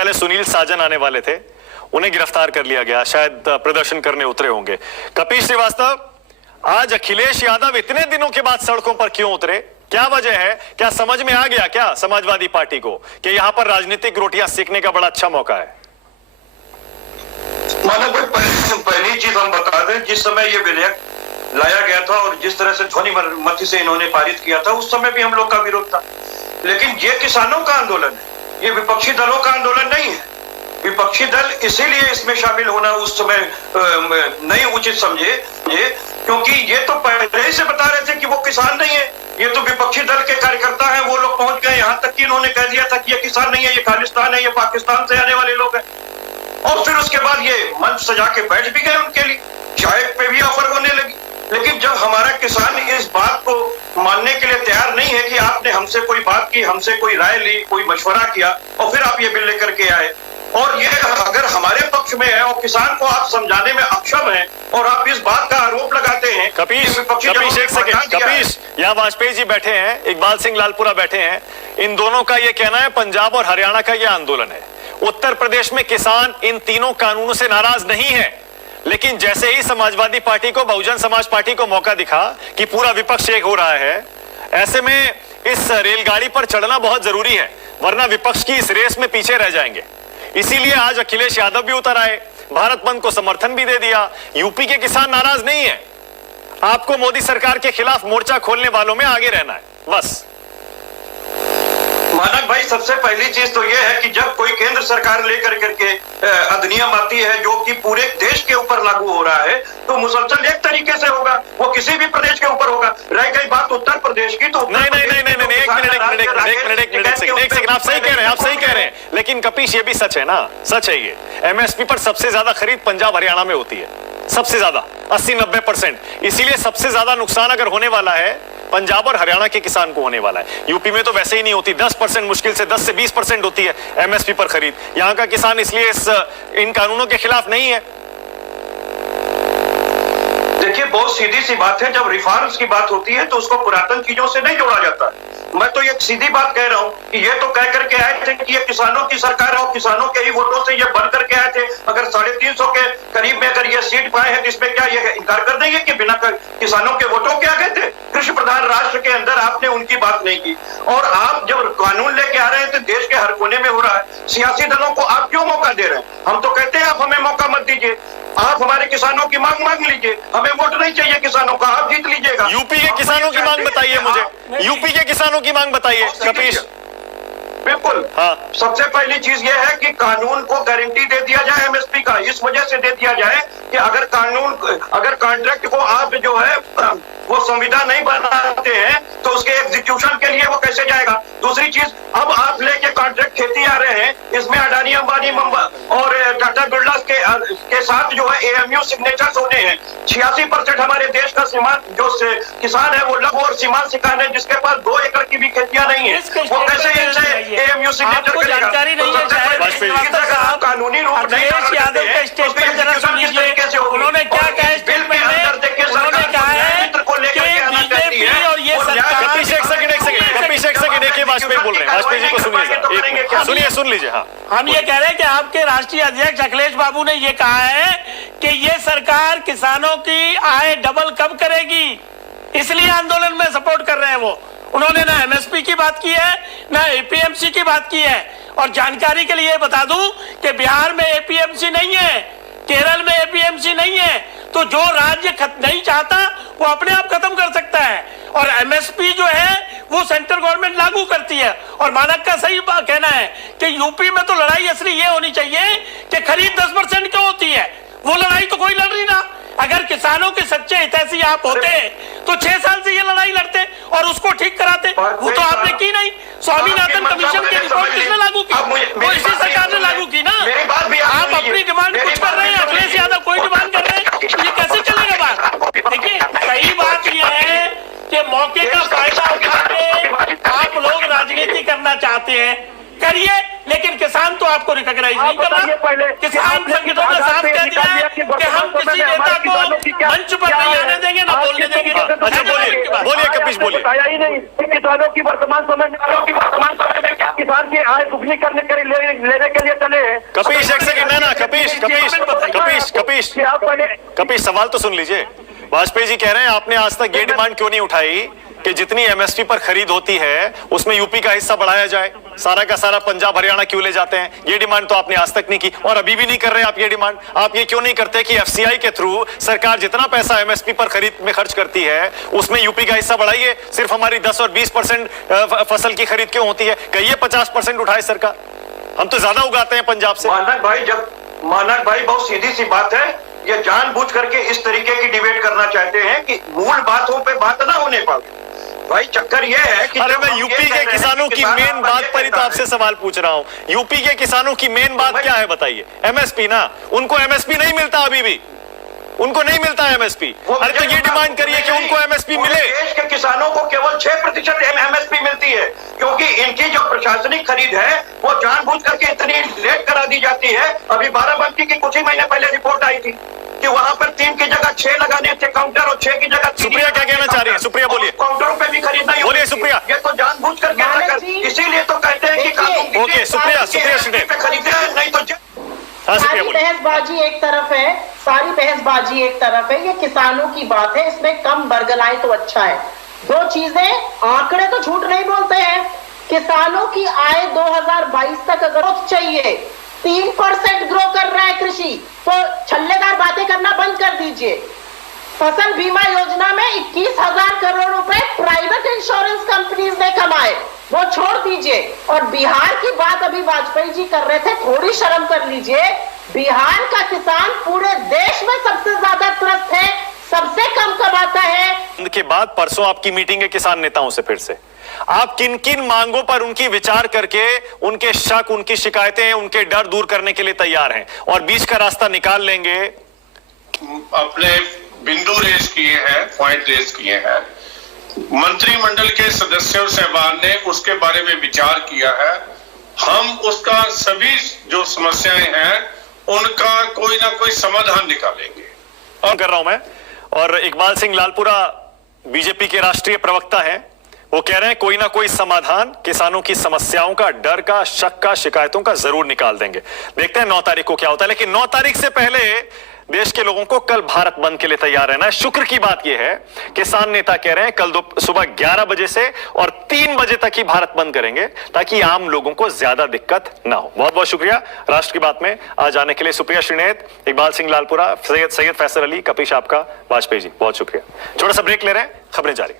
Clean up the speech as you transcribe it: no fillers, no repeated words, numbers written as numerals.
पहले सुनील साजन आने वाले थे, उन्हें गिरफ्तार कर लिया गया, शायद प्रदर्शन करने उतरे होंगे। कपीश श्रीवास्तव, आज अखिलेश यादव इतने दिनों के बाद सड़कों पर क्यों उतरे? क्या वजह है? क्या समझ में आ गया क्या समाजवादी पार्टी को कि यहां पर राजनीतिक रोटियां सेकने का बड़ा अच्छा मौका है? मानव भाई, पहली चीज हम बता दें, जिस समय ये विधेयक लाया गया था और जिस तरह से ध्वनि मत से इन्होंने पारित किया था, उस समय भी हम लोग का विरोध था। लेकिन ये किसानों का आंदोलन है, ये विपक्षी दलों का आंदोलन नहीं है। विपक्षी दल इसीलिए इसमें शामिल होना उस समय नहीं उचित समझे, क्योंकि ये तो पहले ही से बता रहे थे कि वो किसान नहीं है। ये तो विपक्षी दल के कार्यकर्ता हैं, वो लोग पहुंच गए यहाँ तक कि इन्होंने कह दिया था कि ये किसान नहीं है, ये खालिस्तान है, ये पाकिस्तान से आने वाले लोग हैं। और फिर उसके बाद ये मंच सजा के बैठ भी गए, उनके लिए चाय पे भी ऑफर होने लगी। लेकिन जब हमारा किसान इस बात को मानने के लिए तैयार नहीं है कि आपने हमसे कोई बात की, हमसे कोई राय ली, कोई मशवरा किया और फिर आप ये बिल लेकर के आए, और ये अगर हमारे पक्ष में है और किसान को आप समझाने में अक्षम है और आप इस बात का आरोप लगाते हैं। कपीश एक सेकंड, कपीश, यहाँ वाजपेयी जी बैठे हैं, इकबाल सिंह लालपुरा बैठे हैं, इन दोनों का ये कहना है पंजाब और हरियाणा का ये आंदोलन है। उत्तर प्रदेश में किसान इन तीनों कानूनों से नाराज नहीं है, लेकिन जैसे ही समाजवादी पार्टी को, बहुजन समाज पार्टी को मौका दिखा कि पूरा विपक्ष एक हो रहा है, ऐसे में इस रेलगाड़ी पर चढ़ना बहुत जरूरी है, वरना विपक्ष की इस रेस में पीछे रह जाएंगे। इसीलिए आज अखिलेश यादव भी उतर आए, भारत बंद को समर्थन भी दे दिया। यूपी के किसान नाराज नहीं है, आपको मोदी सरकार के खिलाफ मोर्चा खोलने वालों में आगे रहना है, बस। मानक भाई, सबसे पहली चीज तो यह है कि जब कोई केंद्र सरकार लेकर करके अधिनियम आती है जो कि पूरे देश के ऊपर लागू हो रहा है, तो मुसलसल एक तरीके से होगा, वो किसी भी प्रदेश के ऊपर होगा। रह गई बात उत्तर प्रदेश की, तो नहीं, एक मिनट, आप सही कह रहे हैं, लेकिन कपीश ये भी सच है ना, सच है ये, एमएसपी पर सबसे ज्यादा खरीद पंजाब हरियाणा में होती है, सबसे ज्यादा 80-90%। इसीलिए सबसे ज्यादा नुकसान अगर होने वाला है पंजाब और हरियाणा के किसान को होने वाला है। यूपी में तो वैसे ही नहीं होती, 10% मुश्किल से 10 से 20% होती है एमएसपी पर खरीद। यहां का किसान इसलिए इन कानूनों के खिलाफ नहीं है। देखिए, बहुत सीधी सी बात है, जब रिफॉर्म्स की बात होती है तो उसको पुरातन चीजों से नहीं जोड़ा जाता। मैं तो एक सीधी बात कह रहा हूं कि ये तो कह करके आए थे कि ये किसानों की सरकार है और किसानों के ही वोटों से ये बन करके आए थे। अगर 350 के करीब में अगर ये सीट पाए हैं तो इसमें क्या ये इनकार कर देंगे कि बिना किसानों के वोटों के आ गए थे? कृषि प्रधान राष्ट्र के अंदर आपने उनकी बात नहीं की, और आप जब कानून लेके आ रहे हैं तो देश के हर कोने में हो रहा है। सियासी दलों को आप क्यों मौका दे रहे हैं? हम तो कहते हैं आप हमें मौका मत दीजिए, आप हमारे किसानों की मांग लीजिए, हमें वोट नहीं चाहिए किसानों का, आप जीत लीजिएगा। यूपी के किसानों की मांग बताइए मुझे, यूपी के किसानों की मांग बताइए कपीश। बिल्कुल, हाँ, सबसे पहली चीज यह है कि कानून को गारंटी दे दिया जाए एमएसपी का, इस वजह से दे दिया जाए कि अगर कॉन्ट्रैक्ट को आप जो है वो संविदा नहीं बनाते हैं तो उसके एग्जीक्यूशन के लिए वो कैसे जाएगा? दूसरी चीज, अब आप लेके कॉन्ट्रैक्ट खेती आ रहे हैं, इसमें अडानी अंबानी और टाटा बिरला के साथ जो है एएमयू सिग्नेचर्स होने हैं। 86% हमारे देश का सीमांत जो किसान है वो लघु और सीमांत किसान है, जिसके पास 2 एकड़ की भी खेतियां नहीं है, वो कैसे इनसे एएमयू सिग्नेचर करेगा? जानकारी नहीं है, कानूनी रूप नहीं उन्होंने क्या कहा स्टेटमेंट में, उन्होंने कहा है कि बीजेपी और ये सरकार। कपीश एक सेकंड, देखिए वाजपेयी बोल रहे हैं, वाजपेयी जी को सुन लीजिए। हाँ, हम ये कह रहे हैं कि आपके राष्ट्रीय अध्यक्ष अखिलेश बाबू ने ये कहा है कि ये सरकार किसानों की आय डबल कब करेगी, इसलिए आंदोलन में सपोर्ट कर रहे हैं वो। उन्होंने ना एमएसपी की बात की है, ना एपीएमसी की बात की है। और जानकारी के लिए बता दूं कि बिहार में एपीएमसी नहीं है, केरल में एपीएमसी नहीं है, तो जो राज्य नहीं चाहता वो अपने आप खत्म कर सकता है। और एमएसपी जो है वो सेंट्रल गवर्नमेंट लागू करती है। और मानक का सही कहना है कि यूपी में तो लड़ाई असली ये होनी चाहिए कि खरीद 10% क्यों होती है, वो लड़ाई तो कोई लड़ नहीं रहा। अगर किसानों के सच्चे हितैषी आप होते तो 6 साल से ये लड़ाई लड़ते और उसको ठीक कराते, वो तो आपने की नहीं। स्वामीनाथन कमीशन की रिपोर्ट किसने लागू की? वो इसी सरकार ने लागू की ना। आप अपनी डिमांड कुछ कर रहे हैं, अखिलेश यादव कोई डिमांड कर रहे हैं, ये कैसे चलेगा बात? देखिए, सही बात यह है कि मौके का फायदा उठा के आप लोग राजनीति करना चाहते हैं, करिए, लेकिन किसान तो आपको रिकॉग्नाइज नहीं कर रहा। किसान संगठनों ने साफ कह दिया है कि हम किसी नेता को मंच पर नहीं आने देंगे, ना बोलने देंगे। अच्छा, बोलिए कपीश, बोलिए। बताया ही नहीं किसानों की वर्तमान समय में क्या किसान की आय दुगनी लेने के लिए चले हैं। कपीश एक सेकंड, ना कपीश कपीश कपीश कपीश कि आप पहले कपीश सवाल तो सुन लीजिए। वाजपेयी जी कह रहे हैं आपने आज तक ये डिमांड क्यों नहीं उठाई कि जितनी एमएसपी पर खरीद होती है उसमें यूपी का हिस्सा बढ़ाया जाए, सारा का सारा पंजाब हरियाणा क्यों ले जाते हैं? ये डिमांड तो आपने आज तक नहीं की और अभी भी नहीं कर रहे आप ये डिमांड। आप ये क्यों नहीं करते कि एफसीआई के थ्रू सरकार जितना पैसा एमएसपी पर खरीद में खर्च करती है उसमें यूपी का हिस्सा बढ़ाइए? सिर्फ हमारी 10 और 20% फसल की खरीद क्यों होती है? कहिए 50% उठाए सरकार, हम तो ज्यादा उगाते हैं पंजाब से। मानक भाई बहुत सीधी सी बात है, ये जानबूझ करके इस तरीके की डिबेट करना चाहते हैं कि मूल बातों पे बात ना होने पाए। भाई चक्कर ये है कि अरे मैं यूपी के किसानों की मेन बात पर ही तो आपसे सवाल पूछ रहा हूं। यूपी के किसानों की मेन बात क्या है बताइए? एमएसपी ना, उनको एमएसपी नहीं मिलता, अभी भी उनको नहीं मिलता एमएसपी। अरे तो ये डिमांड करिए कि उनको एमएसपी मिले। देश के किसानों को केवल 6% एमएसपी मिलती है, क्योंकि इनकी जो प्रशासनिक खरीद है वो जानबूझ करके इतनी लेट करा दी जाती है। अभी बाराबंकी की कुछ ही महीने पहले रिपोर्ट आई थी कि वहां पर 3 की जगह 6 लगाने थे काउंटर और 6 की जगह 3। सुप्रिया क्या कहना चाह रही है? सुप्रिया बोलिए। काउंटरों पे भी खरीदना ही बोलिए सुप्रिया। ये तो जानबूझ करके इसीलिए तो कहते हैं कि कानून ओके सुप्रिया, सुप्रिया पे खरीदे नहीं तो हाँ सारी सुप्रिया बोलिए। बहसबाजी एक तरफ है, सारी बहसबाजी एक तरफ है, ये किसानों की बात है, इसमें कम बरगलाएं तो अच्छा है। 2 चीजें, आंकड़े तो झूठ नहीं बोलते हैं। किसानों की आय 2022 तक अगर चाहिए 3% ग्रो कर रहा है कृषि, तो छल्लेदार बातें करना बंद कर दीजिए। फसल बीमा योजना में 21,000 करोड़ रुपए प्राइवेट इंश्योरेंस कंपनीज ने कमाए, वो छोड़ दीजिए। और बिहार की बात अभी वाजपेयी जी कर रहे थे, थोड़ी शर्म कर लीजिए। बिहार का किसान पूरे देश में सबसे ज्यादा त्रस्त है, सबसे कम कमाता है। के बाद परसों आपकी मीटिंग है किसान नेताओं से, फिर से आप किन किन मांगों पर उनकी विचार करके उनके शक, उनकी शिकायतें, उनके डर दूर करने के लिए तैयार हैं और बीच का रास्ता निकाल लेंगे? अपने बिंदु रेस किए हैं, पॉइंट रेस किए हैं। मंत्रिमंडल के सदस्यों सहबान ने उसके बारे में विचार किया है। हम उसका सभी जो समस्याएं हैं उनका कोई ना कोई समाधान निकालेंगे। और कर रहा हूं मैं। और इकबाल सिंह लालपुरा बीजेपी के राष्ट्रीय प्रवक्ता हैं, वो कह रहे हैं कोई ना कोई समाधान किसानों की समस्याओं का, डर का, शक का, शिकायतों का जरूर निकाल देंगे। देखते हैं 9 तारीख को क्या होता है। लेकिन 9 तारीख से पहले देश के लोगों को कल भारत बंद के लिए तैयार रहना है। शुक्र की बात यह है, किसान नेता कह रहे हैं कल सुबह 11 बजे से और 3 बजे तक ही भारत बंद करेंगे ताकि आम लोगों को ज्यादा दिक्कत ना हो। बहुत बहुत शुक्रिया राष्ट्र की बात में आज आने के लिए। सुप्रिया श्रीनेत, इकबाल सिंह लालपुरा, सैयद फैसल अली, कपीश आपका, वाजपेयी जी, बहुत शुक्रिया। छोटा सा ब्रेक ले रहे हैं, खबरें जारी।